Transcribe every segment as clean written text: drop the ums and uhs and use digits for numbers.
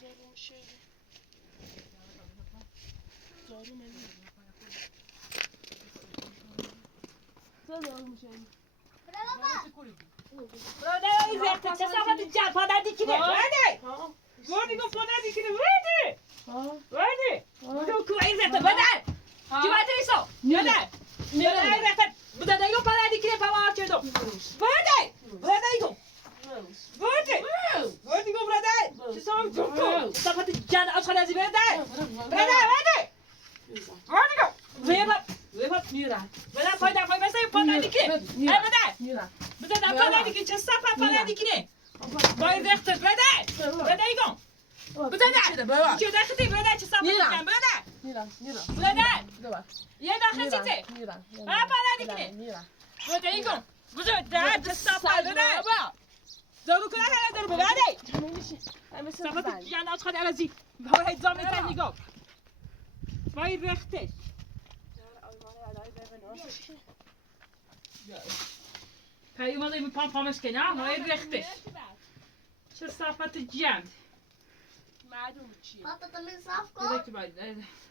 جارو میشه جارو میشه جارو میشه برادر زرت چه ساعت جا پادر دیکنه برادر گوردی گفت پادر دیکنه برادر برادر تو این زرت برادر جوات ریسو برادر برادر زرت برادر یو پادر دیکنه پاما چدو برادر برادر یو برادر برادر گفت برادر چه ساعت جا از خلاصی برادر برادر برادر میرم برادر پای مثلا پادر دیکنه برادر میرم برادر پادر دیکنه چه ساعت پادر دیکنه باید وقت برادر ایگون برادر چه داختی برادر چه ساعت دیکنه برادر میرم برادر یه داخل چیته میرم پادر دیکنه برادر ایگون برادر چه ساعت برادر دارو کنه هر دارو برادر ساعت جان از خدا رزی باید زامن تنیگو باید وقتش پیومد این پامش کنه باید وقتش چه صافت جند معلوم چیه پاتا تمیز صاف خدا کن کی باید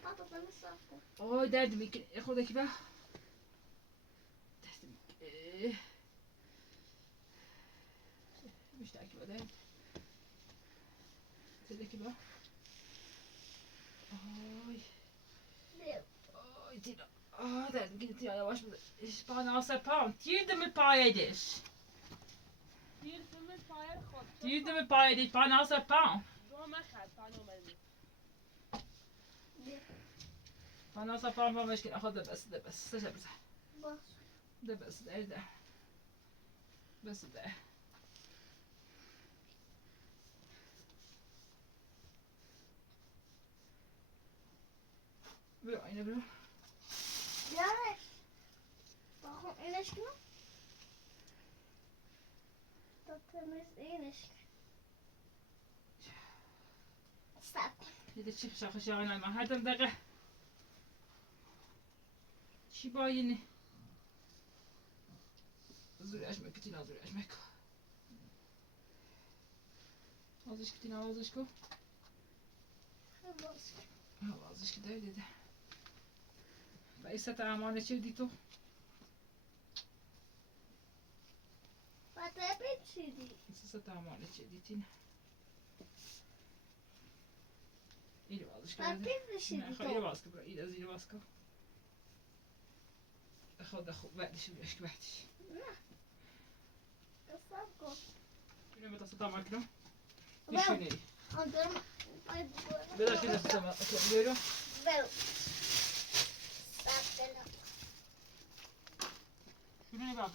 پاتا تمیز صاف کن اوه درد میکنه خدا کی با دست میکنه بیشتر کی باید خدا کی با اوه اوه تینا آه درد میکنه تینا یواش بده اشپان آسه پام تیردم پایدش تیردم پایدش پان آسه پام پان آسه پام با مشکل خود بس سه بزن باش بس ده بس ده برو اینه برو بیارش بخون اینش کن تا تمیز اینش کن صاف کن یه چی خشاخشی آنها من هر دقیقه چی باینه زورش میکتی نازورش میکن آزش کتی نازش کن باش آزش که دیده و این ست امانه چه دی تو پاتا پیچیدی این ست امانه چه دی تین اینو بازش پاتا کن پیچیدی نه خب اینو تو باز کن این از اینو باز کن خدا خوب بعدش بیاش که بعدش نه صاف کن اینو متا ست امان کنم برو. نشونه آن دارم باید بگویم بداش اینو ست امان بیارو برو صاف دلم شونه بابا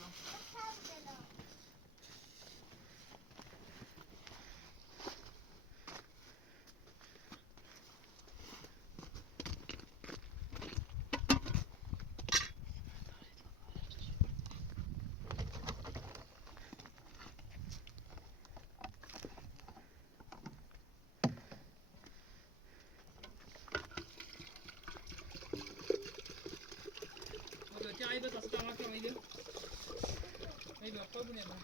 صاف دلم جایی به دست امان کنم ایدو ای با قربونه با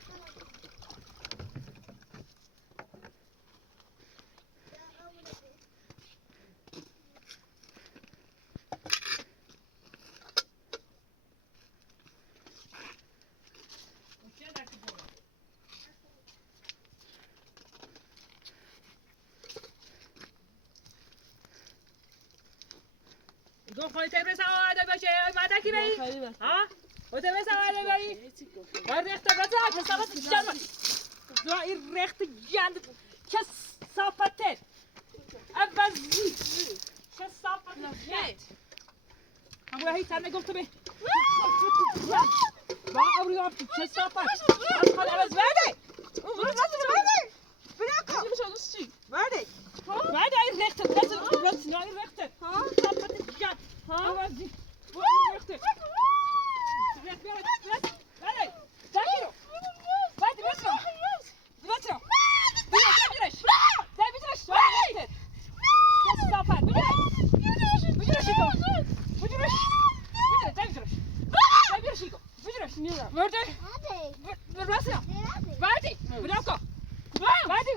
گفت خواهی تبرس آده باشه مدکی بایی ها؟ و تبرس آده بایی باید رخت بزن که صافت جند دو این رخت جند که صافتر عوضی که صافت جند همون هایی تنه گفت به با آوری هم چه صافت از خال عوض برده برده بعد این رخت بس نه این رخت صافت جند عوضی رخت رخت برده تاکیرو بعد بسرو بسرو بجرش رخت که صافت بجرش بجرش Verde. Verrasina. Verde. Branco. Verde.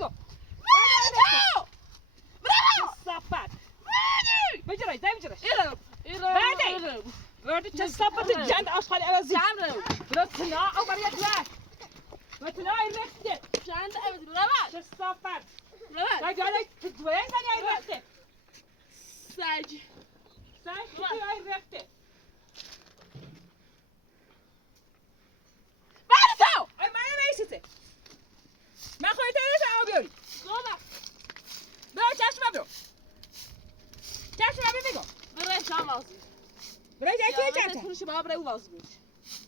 Bravo. Sapat. Verde. Verde. Verde. Verde sapat جند أشخال أوزي. براسنا أو بريات لا. براسنا يرخت. جند أبد برافو. sapat. برافو. لا جالك تدوين ثانية يرخت. ساج. كتير يرخت. ما خواهی تایش آب بیاری برای چشم برو چشم برو میگم برای شام وازی برای چشم چشم فروشی با برای وازی بیش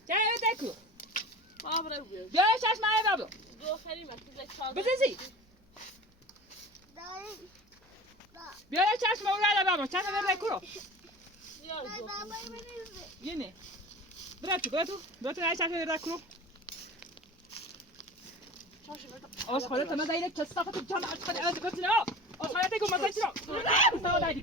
چشم دکو با برای بیش برای چشم برو دو خیلی مکتوب چهار بزنی برای چشم برو برو چشم برو کرو یه برای تو برای چشم برو کرو أشخاص ما دايرة كصفة الجامعة أشخاص أنا قلت لا أشخاص تيجوا ما تيجوا لا لا دي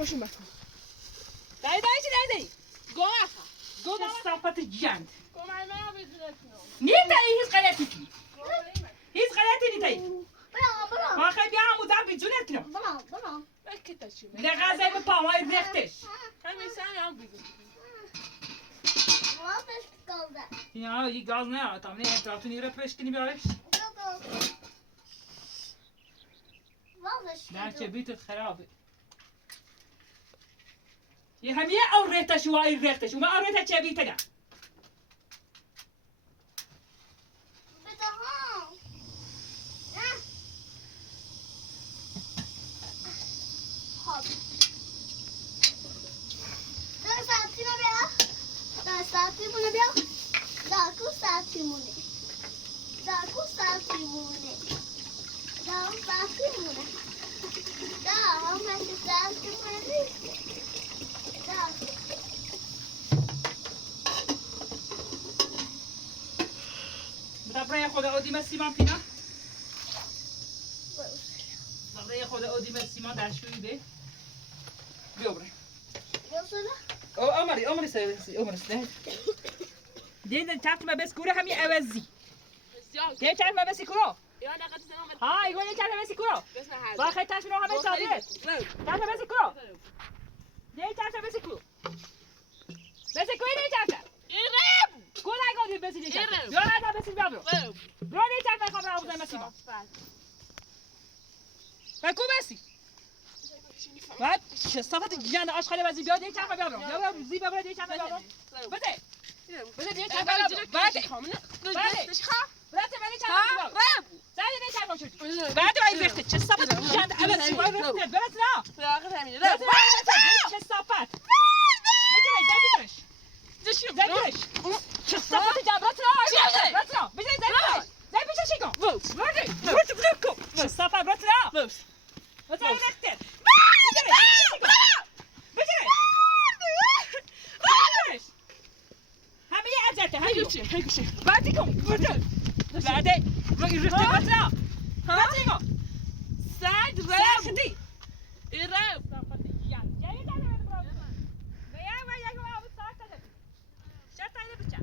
ماشون بکن دایی گو صفت جند نیت دایی هیچ غلطی کی هیچ غلطی نیت ما خیلی همون دم بیجونت کنم لغازه به پاهای رختش یا یه گاز نه تامنه اطرافونی رو پشت کنی بیارش نه چه بیتت خرابه یه همیه او رختش و این رختش و ما او رخت چه بیته نه برای خود آدم سیمان پینا برای خود آدم سیمان در شوی به بیا برای عمری سه دیدن تفت ما بس کوره همی عوضی دیدن تفت ما بسی کورو ها ایگو دیدن تفت ما بسی کورو با خیلی تفت ما همه ساده تفت ما بسی کورو دیدن تفت ما بسی کورو بسی کوی دیدن تفت کدای گودی بسی دیدن تفت بیا نه بسی بیا برو برو دیدن تفت خبر آبوزای مسیما و کو بسی بعد صفت جان اشخاص بازی بیاد یک چند بیارم یا زی ببرد یک چند بیارم بده بده یک چند بیارم بده بده برات من یک چند بیارم زنی یک چند بیارم بعد وای رفته چه صفت جان عوض وای رفته برات نه چه صفت بگیرش زنیش چه صفت جان برات نه برات نه بده زنیش زنی بیچه شیکم برات برات چه صفت برات نه برات رفته بعدی کن برده بعده روی رفته بطرا بعدی کن سعد سعد رب دی رب جایی داره من برام ویا ویا که آب ساعت داره شرط اینه بچه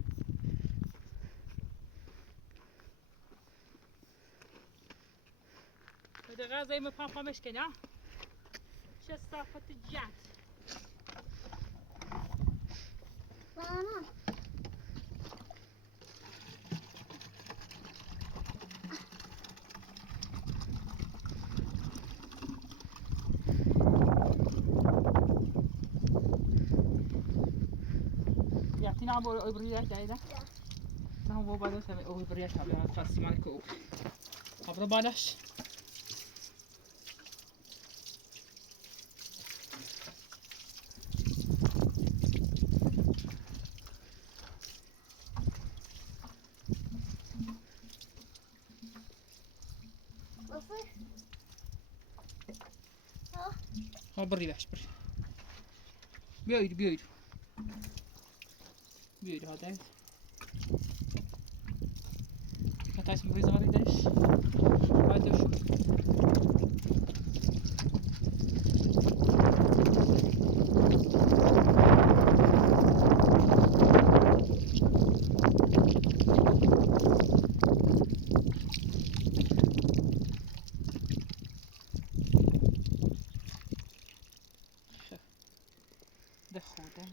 دقیقه زي ما پام پامش کنه چه صافت جات ماما يعطينا ابو ابريات جايده نعم بو بالاش ابو ابريات على تاسي مالك ابو بالاش بري باش بري بيويد هذا هتعيش من غير زغاري داش هذا شو ده خودم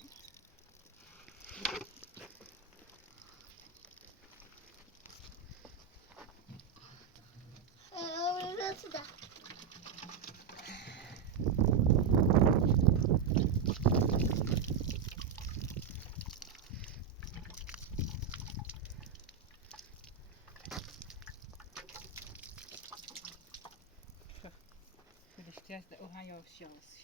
الاحتياج ده هاي وشياس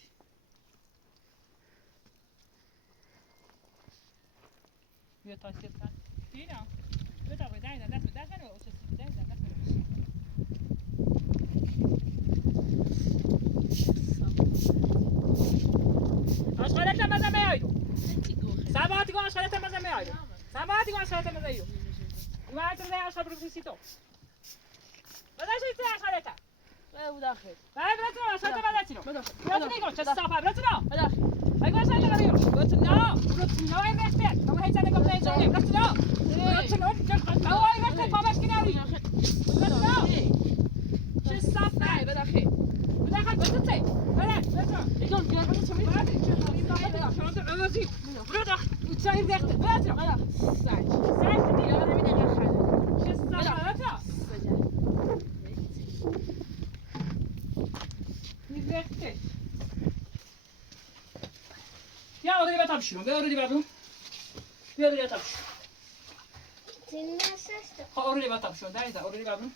بیا تاثیر کن بینا بتا بدای نه دست من و اساس بدای نه دست آشغالت مزه میایدو سباتی گوش آشغالت مزه میایدو سباتی گوش آشغالت مزه ایو ما ترى آشغال بروسیتو بداش ایت آشغالت رب داخل بعد براتنا آشغالت مزه چینو براتنا گوش چه صافه براتنا داخل اگه آشغالت مزه ایو براتنا این رفته ما هیچ چیزی گفته اینجوری براتنا براتنا وای رفته پامش کناری براتنا چه صافه داخل بداخل بسته براتنا ایگان بیار بده چه می‌کنی برو چای زخت براتنا سعد سعد دی يلا نبي نغخر چه صافه براتنا زخته یا اولی بتابشون بیا اولی بابو بیا اولی بتابشون اولی بتابشون دایدا اولی بابو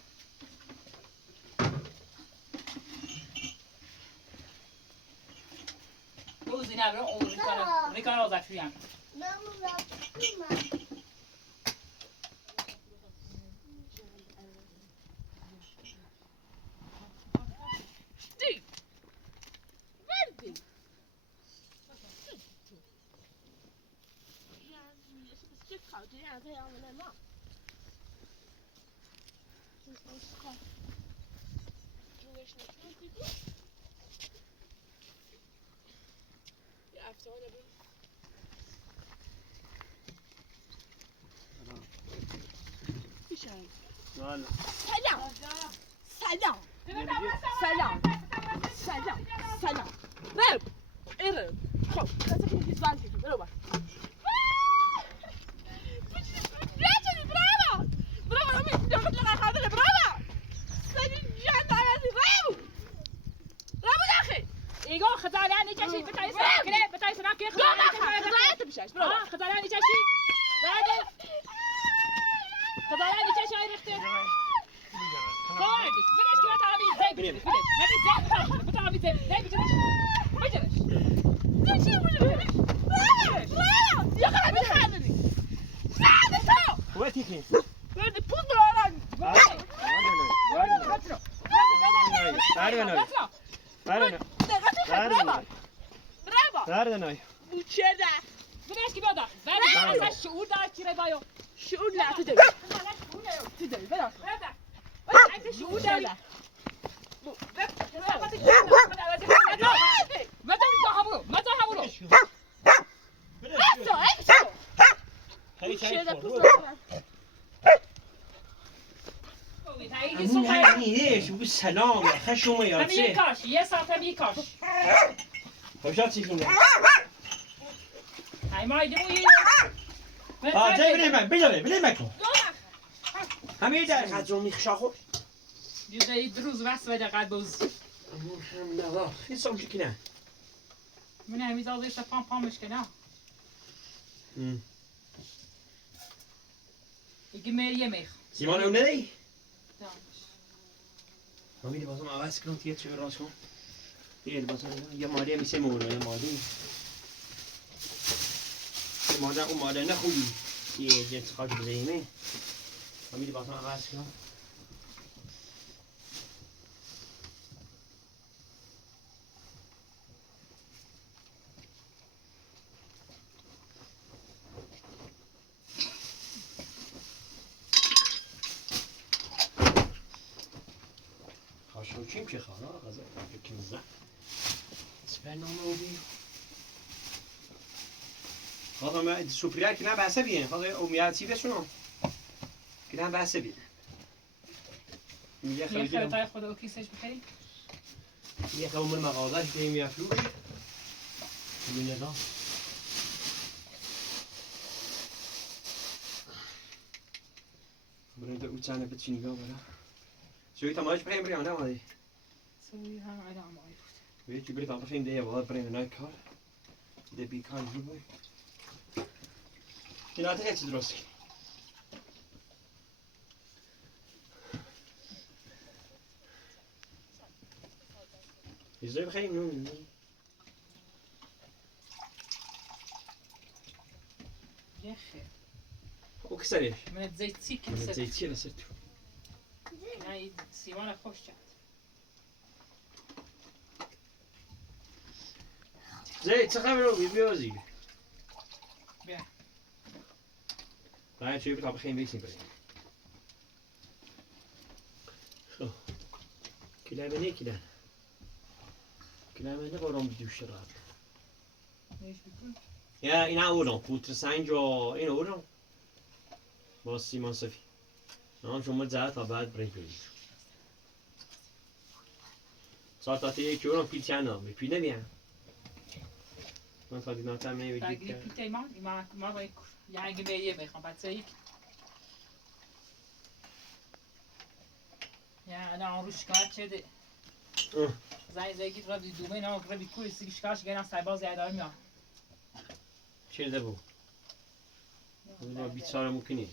روزی نه برو اولی کار آزادشویان دي وردي يعني شو خاطري يعني زي عملنا ما سلام سلام سلام سلام سلام رب ارب خب لازم تيجي زانتي برافو برافو برافو رامي جابت لك هذا برافو سنين جانا يا برافو برافو يا اخي ایگو خدای خدایا میشه شاید رفته خواهدی بدش که تا بی زی بدش همی زی تا بی زی بجرش چی می‌کنی؟ یا خیلی خندی. نه تو. وقتی که ولی پول دارن. بوچه بدش که بیاد ولی اصلا شعور داشت چی بایو شعور نه تو داری. تو داری برو. انت شعور داری نیست بگو سلام خشم یاد همین کاش یه ساعت هم یک کاش خوشات چیکنه های ما ایدمو یه بله مکن همین در غذا میخشا خود یه روز واسه وجه قد بوز نه این سام چیکنه من همیز آزش پام مشکنه یکی میریه میخ سیمان اون ندهی؟ همین بازم عوض کنم تیه چه راست کن یه ماده میشه مورو یه ماده اون ماده نخویی یه جنس خاک بزهیمه همین بازم عوض کنم شو چه خوانا غذا کنزه سپرنامه او بی خواهد ما سوپریار کنه بحثه بیه خواهد اومیاد سیده شنو کنه بحثه بیه یه خیلی خدا و کیسش بخیری یه خیلی من مغازه که میاد فروش بینه دا برای تو اوچانه بچینی گاه برا شوی تماش بخیم بریم نه مادی سوی هم عدم آئی بود weet je brengt altijd geen idee wat brengen naar kar de bikar hier je laat het je droski je zult geen doen یه خیر ook serieus من زیت سیک met سر zeetje dat zit نه سیمان خوش کرد zee zeg gaan we ook weer zien بیا daar je hebt geen wc brengen zo kila ben ik dan kila ben ik waarom die douche raad نیش بکن ja in oudon goed zijn jo in oudon was Simon Sophie nou شما زد بعد بریم ساعت یک اورو پیچانا میپینه میام من تا دیدم تا میگی تاگری پیته ما باید یعنی میریه میخوام بچه یک یا انا روش شکایت شده زنگ را دومه نه را بیکوی سی شکایت گرم سایباز اداره میام چه ده بو اون بیچاره ممکنه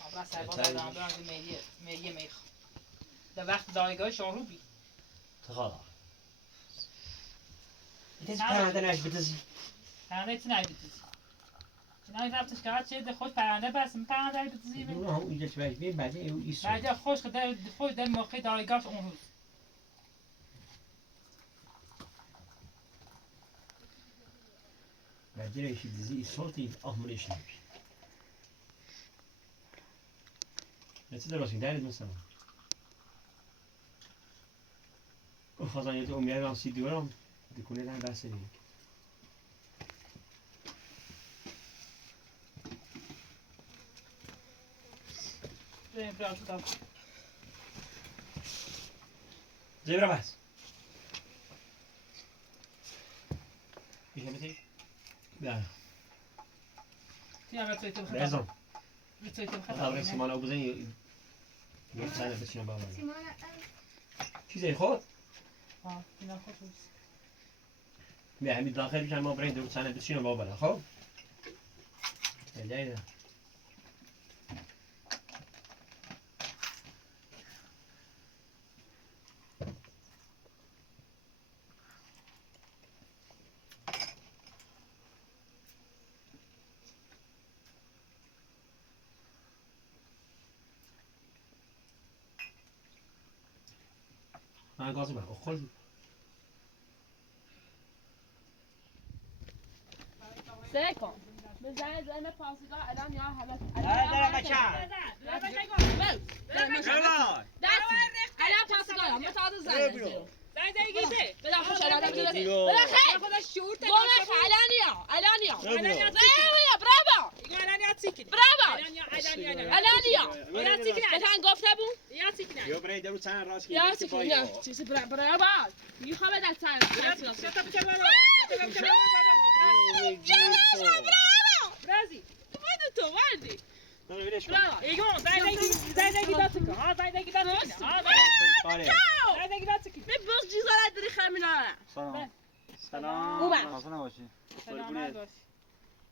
خب سایباز اداره میام میریه میخوام در وقت دایگاه شروع بی تخالا Het is päranden als betezi. پرنده ایتی نایدید نه رفتش که چه خود پرنده بس پرنده ایتی Nou, hoe dat wij weer bij de EU is. بعد خوش خود در موقع دایگاهش اون روز Bij de is die soort in afmelische. Het zit er als ik daar niet staan. Of als aan je om jij dan ziet door de kon je daar best zien. Zebra bas. Je hebt het? Ja. Ja, wat weet je nog? Daar dan. Wat weet je nog? Nou, brengt Simon over zijn. Je zijn er beetje naar boven. Simone, Zie je goed? Ah, die nou goed is. Ja, en die dag heb je zijn maar brengt ook zijn er beetje naar boven. Goed? Ja, jij. من گازو برم خل سیکن بزنید زن پاسگاه الان یا حالت دارم مچم الان پاسگاه هم متعادل زن زنگ گیته بلا خوش الان بلا خدا شعور گونه الانیا برافو الانیا تیکن برافو الانیا الانیا بتن گفته بود یا تیکن یا برای درو تن راست یا سیکی نه چیزی برافو میخوام در تن برازی تو وردی برافو ایگون زنگ داتکن ها زنگ داتکن ها زنگ داتکن به بخش چیزا داری خمینا سلام اومد. خسته نباشی.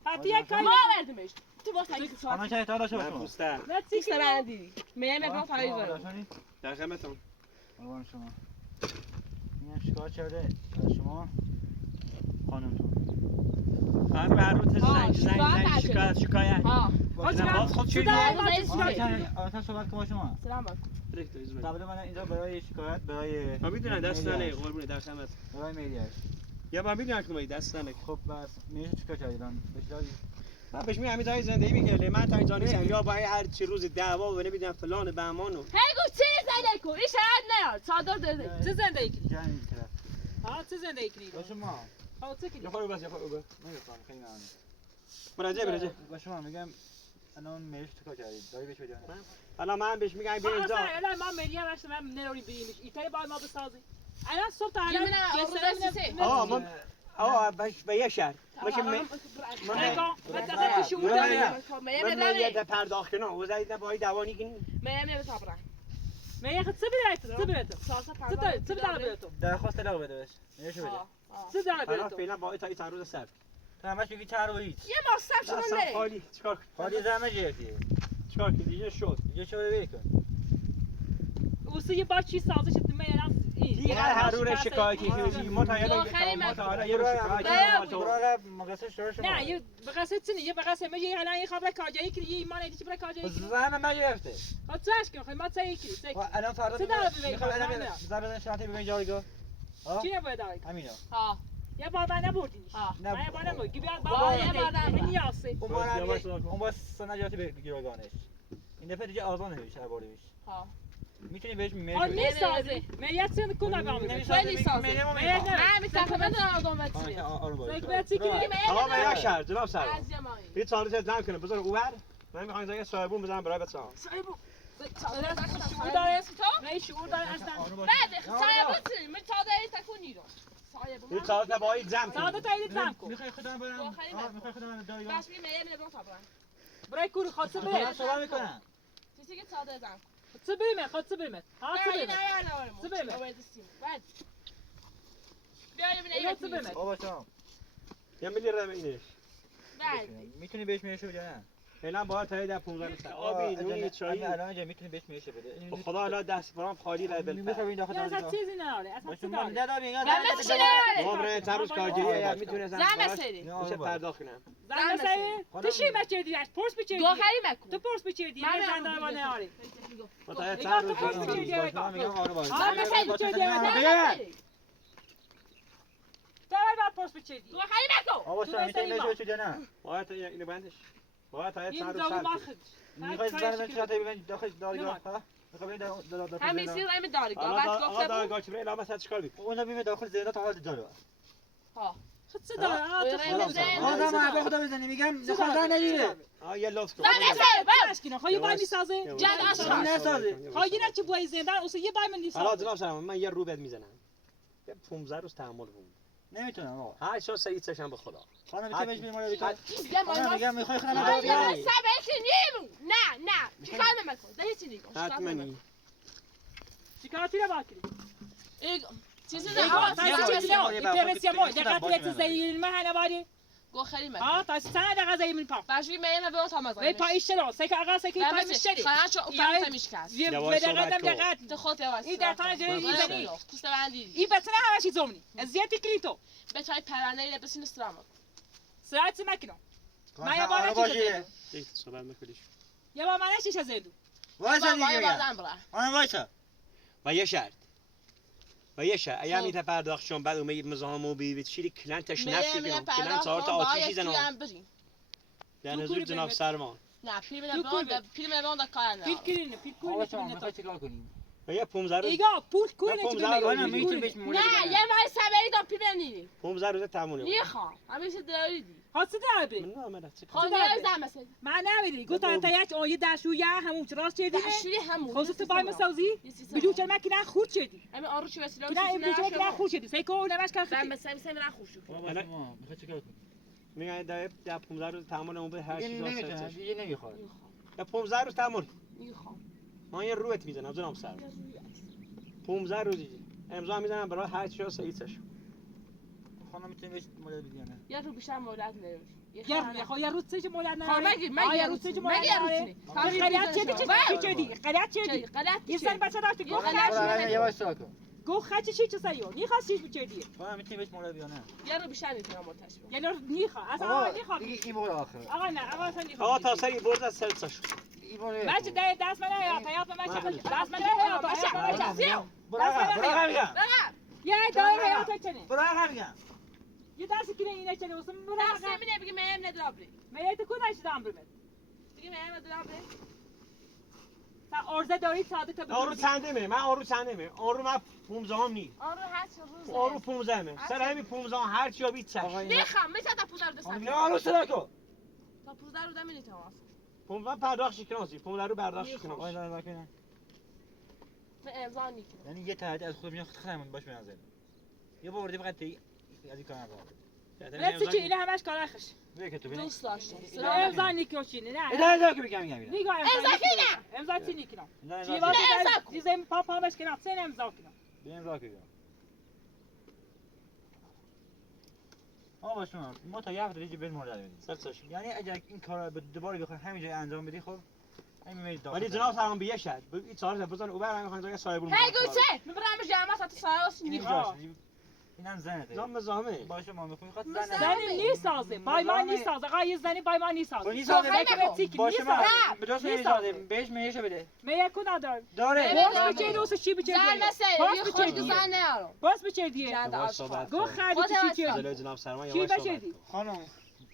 حتی یک کاری ما وردیمش تو باز تاکی خانم چای تا داشته من باشم. پوسته نه سیست تیکن من دیدی میم ابراز تایید دارم داشتنی؟ در خدمتم قربان شما. این شکار کرده از شما خانمتون. هر روز شکایت ها باز خود چی آنها صحبت کنم با شما. سلام قبل من اینجا برای شکایت برای ما میدونم دست ننه قربونه در خدمت برای میلیاش. یا با میدونم که ما دست ننه خب بس میشه چیکار کردن؟ بسیاری من بهش میگم همین زندگی میگه من تا اینجا نیستم یا با هر چی روز دعوا و نمیدونم فلان بهمانو هیگو چی زنده کن این شاید نیاد چادر داده چه زندگی کنی؟ جنگ طرف. ها چه زندگی کنی؟ با شما ها چه کنی؟ یا خورو بس یا خورو نمیفهم خیلی ممنون. برنجه با شما میگم الان میش چیکار کردید؟ داری بهش بگم. حالا من بهش میگم بیا اینجا الان ما ملی هم هستم من نروی بیمیش ایتای باید ما بسازی الان صبح تا یه الان منه یه آقا سری دستی آه به یه شهر باشه من یه پرداخت کنم و زید نباید دوانی کنی میم بتابرم من خد چه بیرت چه بیرت چه بیرت درخواست طلاق بده بهش. میشه بده. چه حالا بیرت فعلا با تا این روز صرف تو همش میگی چهار و هیچ. یه ماستر شدن اصلا نره خالی چیکار خالی زحمت گرفتی. دیگه شد یه شو بده کن. اوسی با چی سازش تو میرم دیگه هر رو شکایتی کنی ما تا حالا یه رو شکایتی برای مقصد شروع شما. نه یه بقصه چنی یه بقصه میگه الان یه خبر کاجایی که یه ایمان ایدی چه برای کاجایی زحمت من گرفته. ها چش کن ما چه یکی الان فردا چه داره ببین؟ میخوام الان زبردن شناختی ببین جایگاه. چی نباید داری همینا. ها یه بار نبردی ها نه یه بار نبردی بیاد با یه بار نبرد. نیاسه اون با سنجاتی به گیروگانش. این دفعه دیگه آزاد نمیشه بردیش. ها میتونی بهش میل آن نیسازی میاد چند کنه با من خیلی سازه من میتونم بدون آدم وقتی سگ بچی کی آقا من یک شهر جناب سر از جمعی یه چالش زدم کنه بذار اوور من میخوام اینجا یه صاحبون بزنم برای بچه‌ها صاحبو شعور داره نه شعور داره اصلا بعد صاحبو چی من تا داری تکونی رو صاحبو یه چالش نباید جمع ساده کنی تایید کن کن میخوای خودم برم میخوای خودم جایگاه بس می میم ابراز تابرم برای کور خاطر من بره صحبت میکنم چیزی که ساده زن چه بریم خاطر بریم ها چه نه بریم نه نه چه بریم بعد بیایم یا چه بریم بابا شام یه ملی رم اینش بعد میتونی بهش میشه بده نه فعلا باید تا 15 سال آبی نونی چایی الان اینجا میتونی بهش میشه بده به خدا الان دست برام خالی راه میخوای بل این داخل اصلا داخل چیزی نداره اصلا چی من داره ندارم اینا من چی نداره ما برای چند روز کارگیری یا میتونه زن بسری میشه پرداخت کنم زن مسایی تو چی مچردی اش پرس بچردی گوهری مکن تو پرس بچردی من من زن دارم نه آری ما تا چند روز میگم آره باشه ها مسایی بچردی داره بعد پرس بچردی گوهری مکن بابا شام میتونی بهش بده نه باید اینو بندش باید تا این چند داغ روز ماخد میخوای زن چرا ببین داخل داخل ها میخوای داخل همین سیر ایم داری حالا بعد آقا گفته بود دارگاه چه برای لامس چیکار بید اون بیم داخل زینا تا حال داره ها خد چه داره آدم به خدا بزنی میگم نخوام زن نگیره یه لطف کن زن بسری بس کن خواهی بای میسازه جد آشکار نسازه خواهی نه چه بای زنده اوسه یه بای من حالا نیسازه جناب سلام من یه رو بد میزنم یه 15 روز تحمل بود نمیتونم آقا هر شو سعید چشم به خدا خانم میتونی بهش بیمار بگی میگم ما میگم میخوای خودم من داخل سبکی نیمون نه چیکار نمیکن ده هیچی نگو حتما چیکار تیره باکری چیزی ها نه تا چیزی نه پیرسیامو دقت زیل ما هنا باری گوهری مکن ها تا سنه دقت زیل من پا باشی میم ابراز تامaz وی پا ایشترو سکه آقا سکه پا میشتری خواهد شو افتاد میشکست یه دقت تو خود یواش این در تانه جایی میزنی پوست بندی این بتنه همشی زمینی ازیتی کلیتو بچای پرنده لبسین استرامو سرعت مکنم من یه بار چیز صحبت میکنیش یه بار منش چیز زدو وایسا ما دیگه بازم برا آن وایسا و یه شرط و یشه ایامی تا پرداختشون بعد اومد مزاحمو بیوید شیری کلنتش نفتی میره کنم کلنت ساعت آتیشی زنم بریم. در نزول جناب سرمان نه پیر میبرم دا کار نه. آقا شما میخوای چیکار کنیم؟ و یه 15 روز ایگا پول کنه نه، چی 15 روز نه میتونی بهش مورد نه یه ماه سبری دا پیر نمیریم. 15 روز تمونه میخوام همیشه داریدی. هاست داره من نه خانه زمسه. من نمیدی گفت تا یک آیه دشویه همون راست چه دیگه داشتی همون. خودت بای مسازی بدون چه مکینه خورد شدی همین آرو چی وسیله نه این بدون چه خورد شدی سیکو نماش کار زمسه را خوش شد. بابا شما میخوای چیکار کنیم؟ میگه در 15 روز تمونه اون به هر چیز نمیتونم دیگه نمیخواد. در 15 روز تمونه میخوام. من یه روت میزنم جناب سر 15 روزی امضا میزنم برای هر چیز سعیدش خانم میتونی بهش مورد بدی یا نه؟ یه رو بیشتر مولد نیار. یه روز سه مولد نه مگه یه روز سه مولد نه. غلط چه دی غلط چه دی غلط این سر بچه داشت گو نه یواش ساکو. گو خچ چی چه سایو نیخواست چیش بچه دی خانم میتونی بهش مورد بدی یا نه؟ یه رو بیشتر میتونم مرتش کنم. یعنی نیخوا اصلا آقا نیخوا دیگه این مورد آخره. آقا نه آقا اصلا نیخوا آقا تا سری برد از سرتش این مورد بچه دست من حیات من دست من حیات برو میگم. یه دای حیات چنه برو میگم. یه دست کنه اینه چنه واسه من دست نمیده بگی مهم ندرابری. میت کو نشدم برم بگی مهم ندرابری. تا ارزه داری ساده تا آرو چنده می من آرو چنده می آرو من 15 هم نی آرو هست روز. آرو 15 می سر همین 15 هر چی بیت چش میخوام میشه تا 15 رو دستم. میگم آلو صدا کو. تا 15 رو دم نمیتونم. 15 پرداخت شکناسی 15 رو برداشت آقا شکناسی نه نکنه. من امضا میکنم. یعنی یه تعهد از خود میاد خودمون باش بنازه. یه بردی فقط تی از این کار نبود. رسی که اینه همش کارخش بیا که تو ببین. دوست داشتم. امضا نیکوشینه نه ادامه که میگم میگم. نیگا امضا کنه. امضا چی نیکنم نه چی نه. واسه امضا کن. چیزم پاپا باش کنم سن امضا کنم بیا امضا کنم. آقا شما ما تا یه هفته دیگه بهت مورد بدیم. سرتش یعنی اگر این کارا به دوباره بخوای همین جای انجام بدی خب همین میری داخل. ولی جناب سرمان بیه شد این چهار بزن او برام میخوان جای صاحب هی گوشه میبرم جمع ساعت ساعت اینم اینم زنته. زام مزاحمه باشه ما میخوام خاطر مثلا زن. زنی نیسازه بای ما نیسازه آقا یه زنی بای ما نیسازه نیسازه. باشه ما نیسازه به دوست نمیسازه بهش میشه بده. میه کو ندار داره. باز بچه دوست چی بچه زن مثل یه باز خوش بچه زن نیارم. باز بچه دیگه چند آشغال. گو خرید چی چی جلوی جناب سرمان چی یواش بچه صحبت دی کن. خانم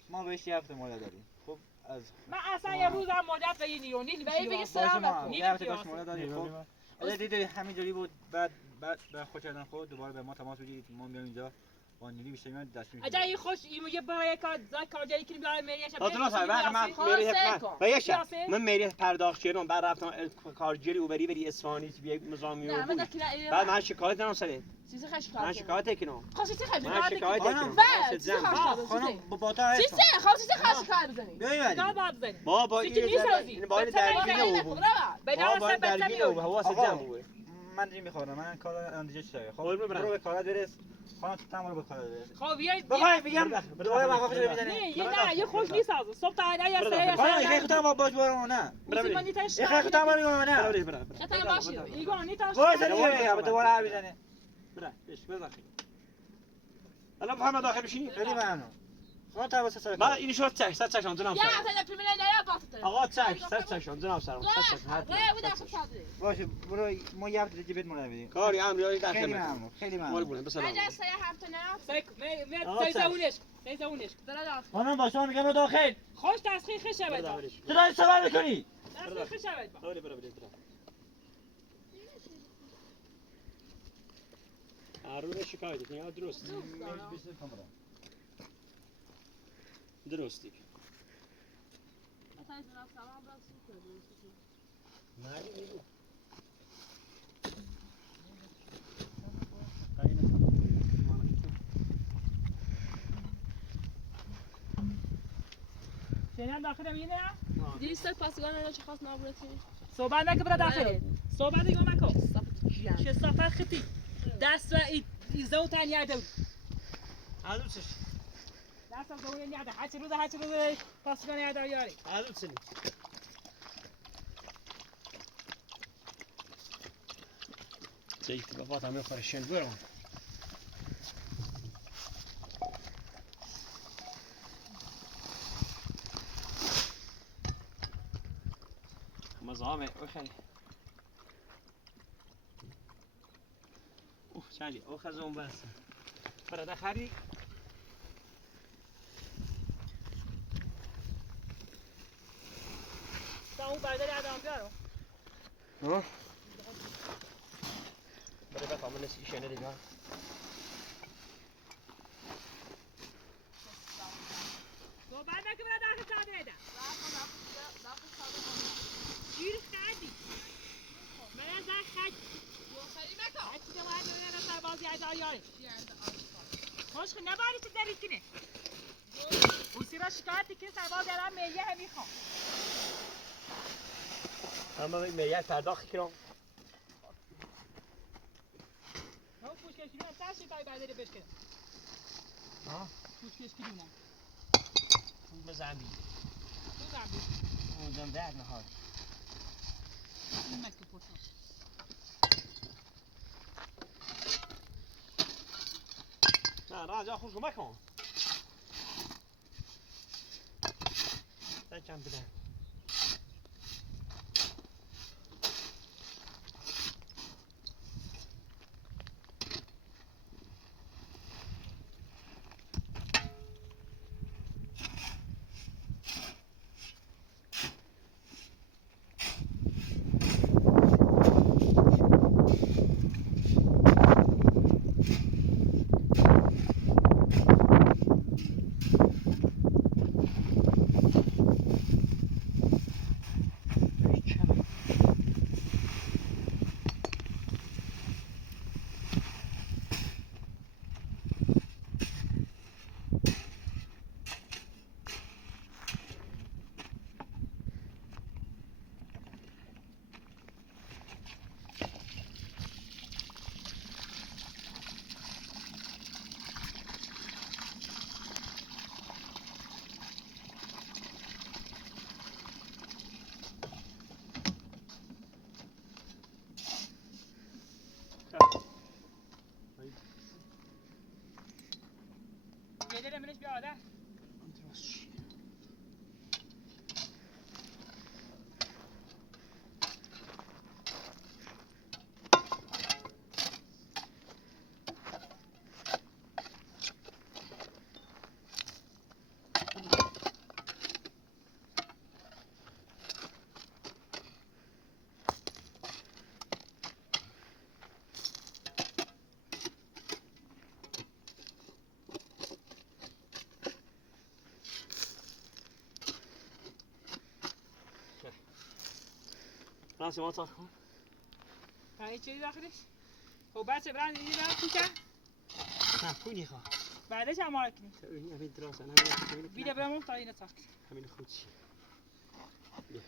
ما بهش یه هفته مورد داریم. خب از من اصلا یه روزم مدت به این نیونی بگی باشه ما سلام یه هفته باش مورد داریم. خب اگه دیدی همینجوری بود بعد به خود کردن خود دوباره به ما تماس بگیرید ما میام اینجا با نیلی بیشتر میاد دست میگیریم. اجا این خوش این یه برای کارجایی کنیم برای میریش جناب سرمان من میری و یه من میری پرداخت کردم بعد رفتم کارگری اوبری بری اصفهانی بیای مزاحمی نه من بود دکتر بعد من شکایت دارم سره چیزی خش من کار. شکایت کنم خواستی چی خش من شکایت کنم خانم با تا چی چی خواستی چی خش کار بزنی. بیاید. کار باید بزنی با این باید درگیر او به با دست درگیر او هوا سجم بود من دیگه میخوام من کار اندیشه چیه. خب قول ببرم. برو به کارات برس. خانم تو تمام به کارات برس. خب بیاید بخوای میگم دوباره وقفش رو نه میزنی. یه یه خوش نیست از صبح تا یا سه خانم این خیلی خودم باش برو نه. موسیمانی تاش این خیلی خودم برو نه. خطر باشی. ایگانی تاش وای دیگه دوباره حرف میزنه. برا ايش بزخي الان محمد داخل بشینی خیلی ممنون. خانم توسط سر. ما اینو شو چش سر چشم جناب یا سرمان تا پیمونه نه باطل. آقا چش سر چشم جناب سرمان سر چشم باشه برو ما یه هفته دیگه بهت مورد بدیم. کاری امری در خیلی خدمت ممنون. خیلی مال ممنون. بولم بسلام اجا سه هفته نه. سیزونش داره داخل. خانم با شما میگم داخل. خوش تصحیح شود تو داری صحبت میکنی؟ تصحیح شود برو برو برو آرون شکایت کنی درست درستی مالی میگو شنیدم داخل میینه دیست پاسگان رو چه خواست نابودی؟ صحبت نکن برا داخل صحبت دیگه مکن جان. چه صفت خطی دست و ایزو تانیا دو عادوسش دست از اون نیاده هر روز پاسگان یاد یاری عادوسنی زيك بابا تعمل فرشين برا مزامع وخلي اوه شنجي او خزون بس برا خری تا اون بعد ادام بیارو ها برا بفهم نسی شنه دیگه تو بعد که برا داخل ساده ایده گیر خدی من از خد هرچی که باید دونه رو سربازی از آیاره خوش خود نباری چه دلیل کنه اوسی را شکایتی که سرباز الان میلیه هم میخوام اما میلیه پرداخت کنم نه پوشکش کنم تشریف های برداری بشکنم ها پوشکش کنم پول بزنبی تو زنبی اونجا در نهار این مکه پوشم نه راجع خوش مکن کم بده گیده منش بیاده فرانسی ما صار کن های چیزی داخلش خب بچه برند اینی دارم کوچه نه پولی خواه بعدش هم مارک کنید تا اونی همین دراسه همین بیده برمون تا اینه ساخت همین خودشی بیا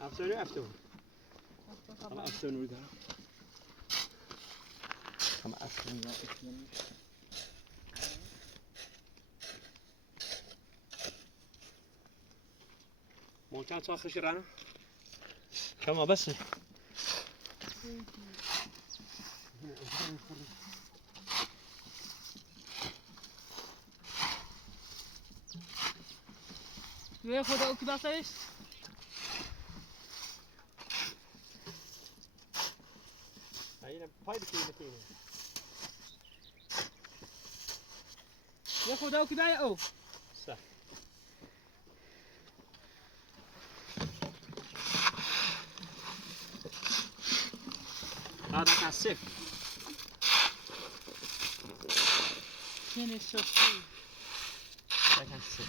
افسانه افتون هم افسانه رو دارم هم افسانه دارم ممکن تو آخرش رانه کما بس روی خدا او کی بسایش اینم پای بکنی بکنی روی خدا او کی بره او سه هذا كاسف چین شستی هذا كاسف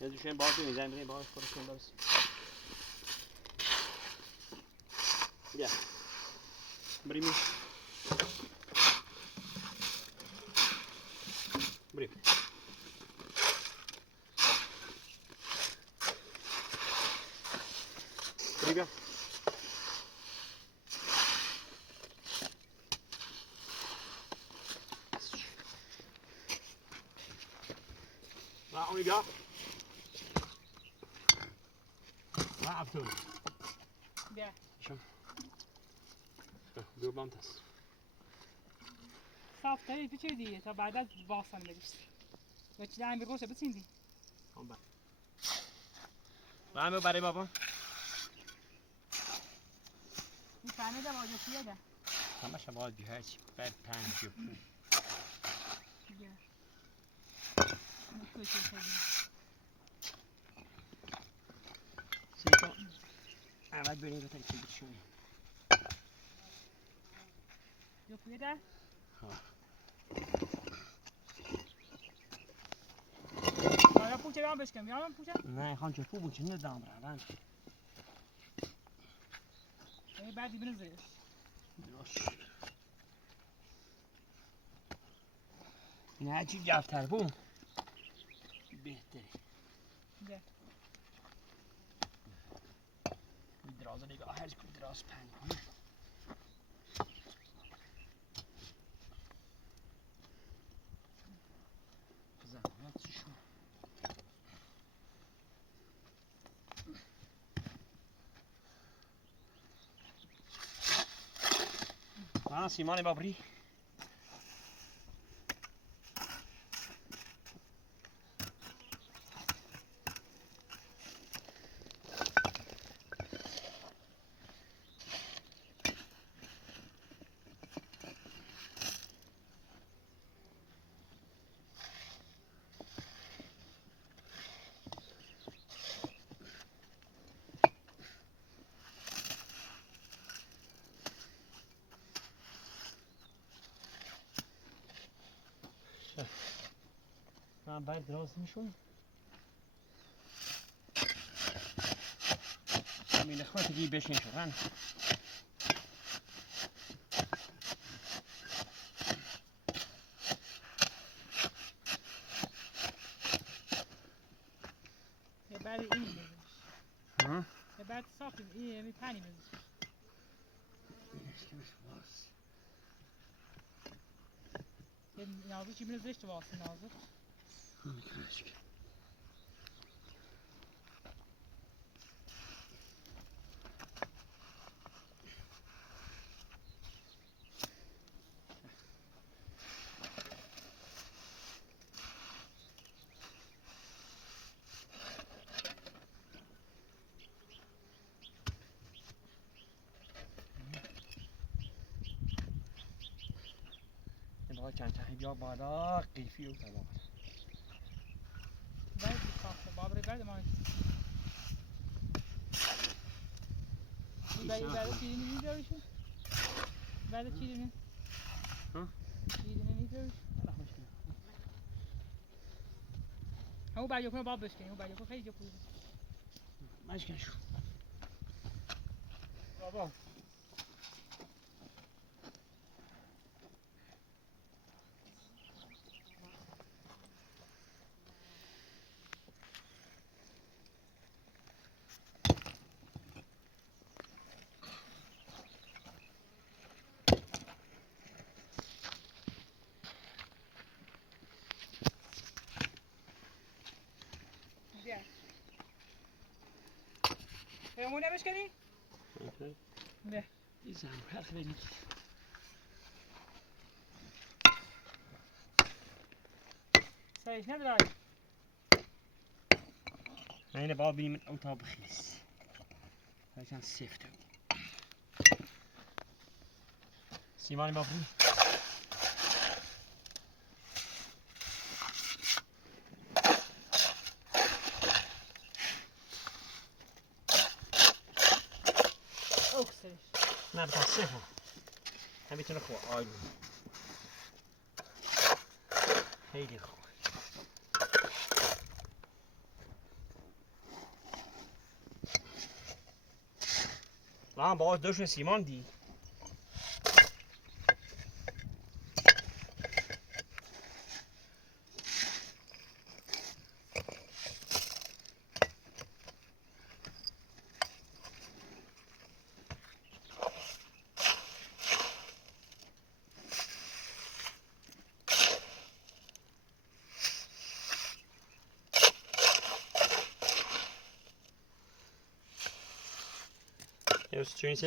يا دوشين باقي ميزان بني باقي فرصين بس يا بريمي بريم بريم راح ويقع راح عبتون بیا شو بيو بامتاس صاف تایی تو چه دیگه تا بعد از باستان بریشتی یا چی دارم بگوشه بسیندی هم بقى همه برای بابا میفهمیدم آجا کیه ده همه شما دی هرچی بر پنج پول دیگه نکوشه خیلی سیکا اول بریم بتر که بچونی جو کیه ده آیا پوچه بیام بشکم بیام پوچه نه خان چه بود چه ندام روان بعدی بنزش درست این هرچی جفتر بوم بهتره ده درازه نگاه هرچی که دراز پنج کنه زحمت شو سیمان بابری من باید دراز میشون همین خواهد دیگه بشین شدن بعد این بزنش بعد صاف این پنی بزنش نازو چی بنزش تو واسه نازو چند چند بیا بالا قیفی و تمام بعد صافه بابری بعد ما بعد چی نمیذاریشون بعد چی نمی چی نمیذاریش همون بعد یکم باب بشکنی اون بعد یکم خیلی جفت مشکل شو بابا همونه بشکنی؟ نه این زنبر خیلی سایش نداری اینه بابا بینیم اتاق بخیز هرچند سفته سیمانی بابری اوکسش نه بتا سفه هم میتونه خواه آیلون خیلی خوب لام باز دوشن سیمان دی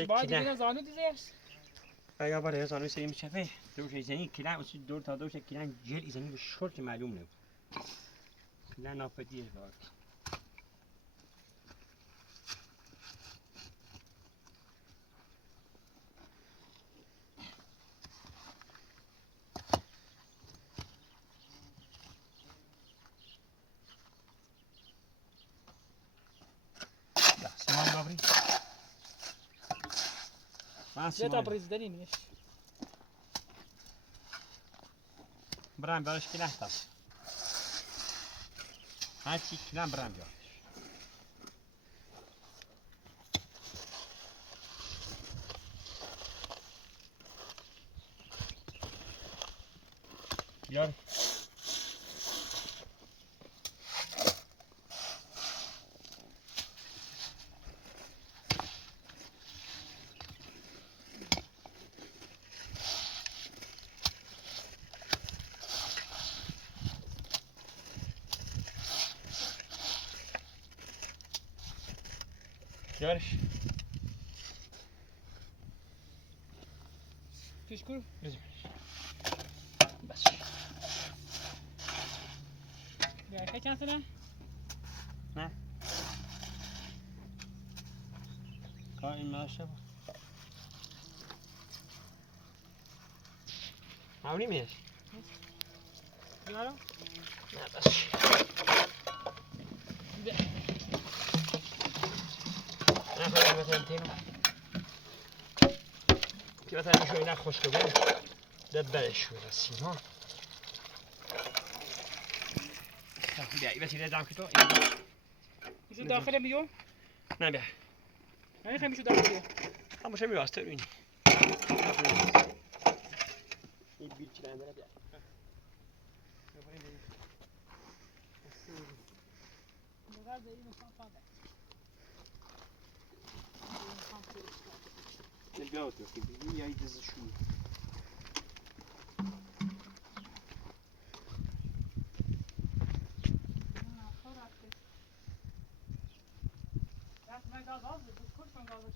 باید دیگه زانو دیزش یا برای زانوی سری میچفه دوش ایزنی کلن اصلا دور تا دوش کلن جل ایزنی به شرط معلوم نبود کلن ناپدیه بارد اصلا زيت بريز دني منش برام برش کی نهتم هرچی کلم برام بیار بیار بیارش فيشكول بس يا كي كان سنة قائم ماشي عاوني ماشي يلا نه بس نه خیلی مثلا تینو که مثلا شوی نخوش که بود دبرش شوی رسیم ها بیا ای بسیده دام که تو شو داخل بيو نه بیا هاي خمسة داخل بيو هم باشه میواسته رو اینی این بیل چی رنده بیا بیا تو که بیا ای دز شو ما قال كل شو قال